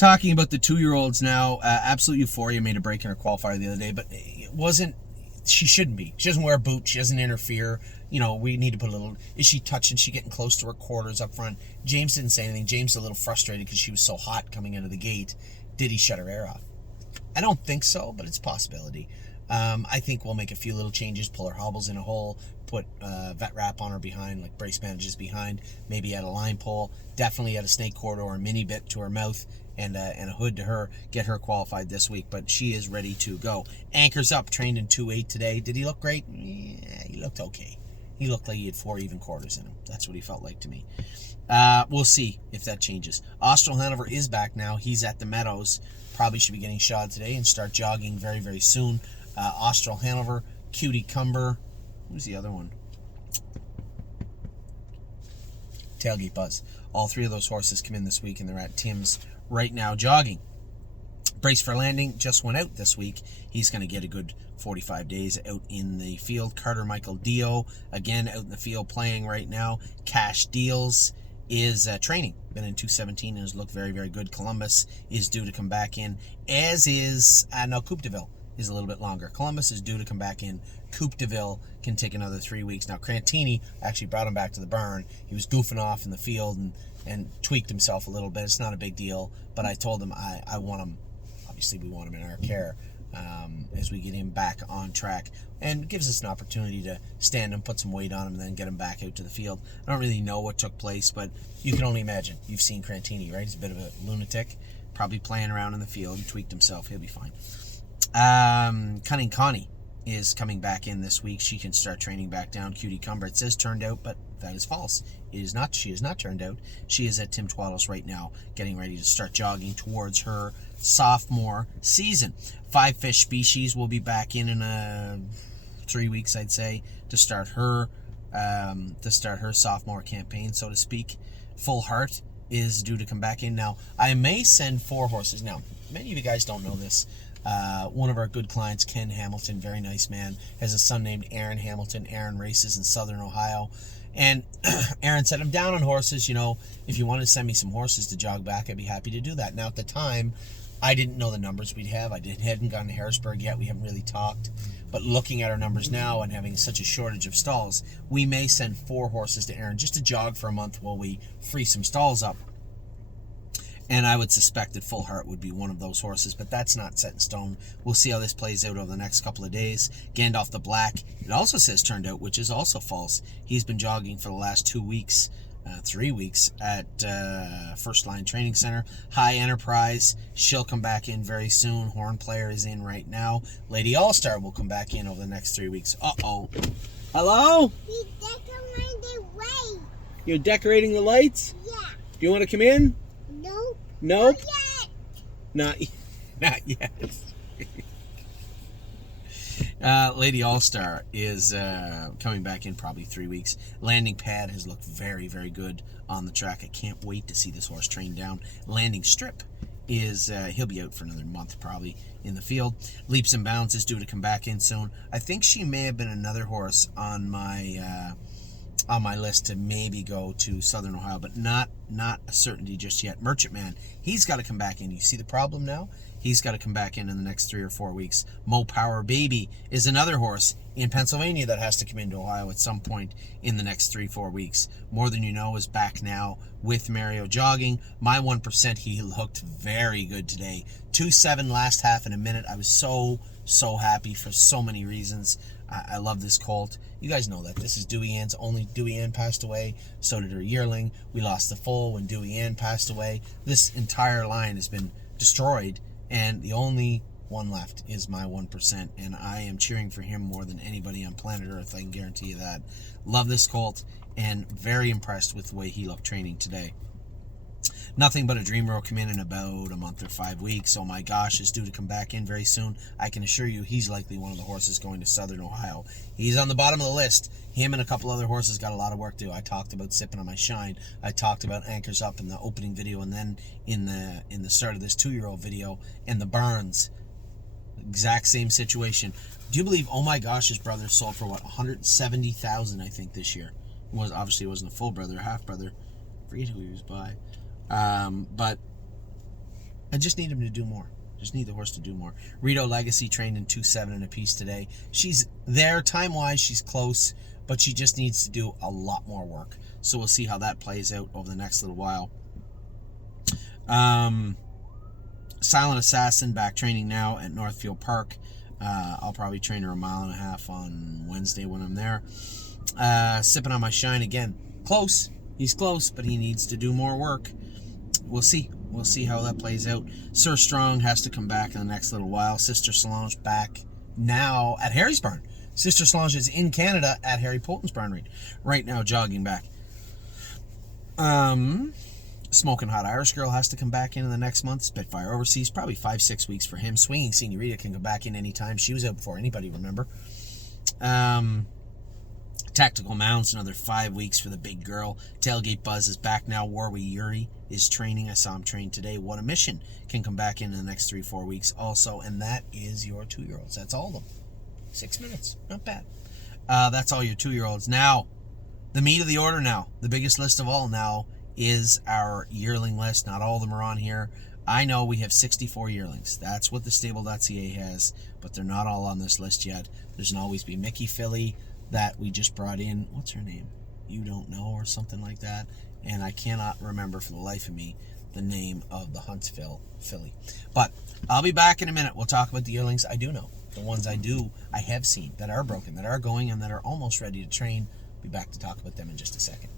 Talking about the 2-year-olds now, Absolute Euphoria made a break in her qualifier the other day, but it wasn't. She shouldn't be. She doesn't wear a boot. She doesn't interfere. We need to put a little. Is she touching? She getting close to her quarters up front? James didn't say anything. James a little frustrated because she was so hot coming into the gate. Did he shut her air off? I don't think so, but it's a possibility. I think we'll make a few little changes, pull her hobbles in a hole, put vet wrap on her behind, like brace bandages behind, maybe add a line pole, definitely add a snake cord or a mini bit to her mouth and a hood to her, get her qualified this week, but she is ready to go. Anchors Up, trained in 2.8 today. Did he look great? Yeah, he looked okay. He looked like he had 4 even quarters in him. That's what he felt like to me. We'll see if that changes. Austral Hanover is back now. He's at the Meadows. Probably should be getting shod today and start jogging very, very soon. Austral Hanover, Cutie Cumber. Who's the other one? Tailgate Buzz. All 3 of those horses come in this week, and they're at Tim's right now jogging. Brace for Landing just went out this week. He's going to get a good 45 days out in the field. Carter Michael Dio, again, out in the field playing right now. Cash Deals is training. Been in 217 and has looked very, very good. Columbus is due to come back in, as is, Coupe de Ville is a little bit longer. Columbus is due to come back in. Coupe de Ville can take another 3 weeks. Now, Crantini actually brought him back to the barn. He was goofing off in the field and tweaked himself a little bit. It's not a big deal, but I told him I want him. Obviously, we want him in our care as we get him back on track, and it gives us an opportunity to stand him, put some weight on him, and then get him back out to the field. I don't really know what took place, but you can only imagine. You've seen Crantini, right? He's a bit of a lunatic, probably playing around in the field. He tweaked himself. He'll be fine. Cunning Connie is coming back in this week. She can start training back down. Cutie Cumber, it says turned out, but that is false. It is not. She is not turned out. She is at Tim Twaddle's right now, getting ready to start jogging towards her sophomore season. Five Fish Species will be back in 3 weeks, I'd say, to start her sophomore campaign, so to speak. Full Heart is due to come back in. Now, I may send 4 horses. Now, many of you guys don't know this. One of our good clients, Ken Hamilton, very nice man, has a son named Aaron Hamilton. Aaron races in Southern Ohio. And Aaron said, I'm down on horses. If you want to send me some horses to jog back, I'd be happy to do that. Now, at the time, I didn't know the numbers we'd have. Hadn't gone to Harrisburg yet. We haven't really talked. But looking at our numbers now and having such a shortage of stalls, we may send 4 horses to Aaron just to jog for a month while we free some stalls up. And I would suspect that Full Heart would be one of those horses, but that's not set in stone. We'll see how this plays out over the next couple of days. Gandalf the Black, it also says turned out, which is also false. He's been jogging for the last 2 weeks, 3 weeks at First Line Training Center. High Enterprise, she'll come back in very soon. Horn Player is in right now. Lady All-Star will come back in over the next 3 weeks. Uh-oh. Hello? We decorated the way. You're decorating the lights? Yeah. Do you want to come in? Nope. Nope. Not yet. Not yet. Lady All-Star is coming back in probably 3 weeks. Landing Pad has looked very, very good on the track. I can't wait to see this horse trained down. Landing Strip is, he'll be out for another month probably in the field. Leaps and Bounds is due to come back in soon. I think she may have been another horse on my list to maybe go to Southern Ohio, but not a certainty just yet. Merchant Man, he's got to come back in. You see the problem now? He's got to come back in the next 3 or 4 weeks. Mo Power Baby is another horse in Pennsylvania that has to come into Ohio at some point in the next 3-4 weeks. More Than You Know is back now with Mario jogging. My 1%, he looked very good today. 2.7 last half in a minute. I was so happy for so many reasons. I love this colt. You guys know that. This is Dewey Ann's. Only Dewey Ann passed away. So did her yearling. We lost the foal when Dewey Ann passed away. This entire line has been destroyed, and the only one left is my 1%, and I am cheering for him more than anybody on planet Earth. I can guarantee you that. Love this colt, and very impressed with the way he looked training today. Nothing But a Dream will come in about a month or 5 weeks. Oh my gosh, is due to come back in very soon. I can assure you he's likely one of the horses going to Southern Ohio. He's on the bottom of the list. Him and a couple other horses got a lot of work to do. I talked about Sipping on My Shine. I talked about Anchors Up in the opening video, and then in the start of this 2-year-old video, and the Barnes. Exact same situation. Do you believe Oh My Gosh's brother sold for what, $170,000 I think this year? Obviously it wasn't a full brother, a half brother. I forget who he was by. But I just need him to do more. Just need the horse to do more. Rito Legacy trained in 2.7 and a piece today. She's there time-wise. She's close, but she just needs to do a lot more work. So we'll see how that plays out over the next little while. Silent Assassin back training now at Northfield Park. I'll probably train her 1.5 miles on Wednesday when I'm there. Sipping on my shine again. Close. He's close, but he needs to do more work. We'll see. We'll see how that plays out. Sir Strong has to come back in the next little while. Sister Solange back now at Harry's barn. Sister Solange is in Canada at Harry Polton's barn right now, jogging back. Smoking Hot Irish Girl has to come back in the next month. Spitfire Overseas, probably 5-6 weeks for him. Swinging Senorita can come back in anytime. She was out before anybody, remember? Tactical Mounts, another 5 weeks for the big girl. Tailgate Buzz is back now. Warwi Yuri is training. I saw him train today. What a Mission can come back in the next 3-4 weeks also. And that is your 2-year-olds. That's all of them. 6 minutes. Not bad. That's all your 2-year-olds. Now, the meat of the order now. The biggest list of all now is our yearling list. Not all of them are on here. I know we have 64 yearlings. That's what the stable.ca has, but they're not all on this list yet. There's an Always Be Mickey filly that we just brought in. What's her name? You Don't Know, or something like that. And I cannot remember for the life of me the name of the Huntsville filly. But I'll be back in a minute. We'll talk about the yearlings I do know. The ones I have seen that are broken, that are going, and that are almost ready to train. Be back to talk about them in just a second.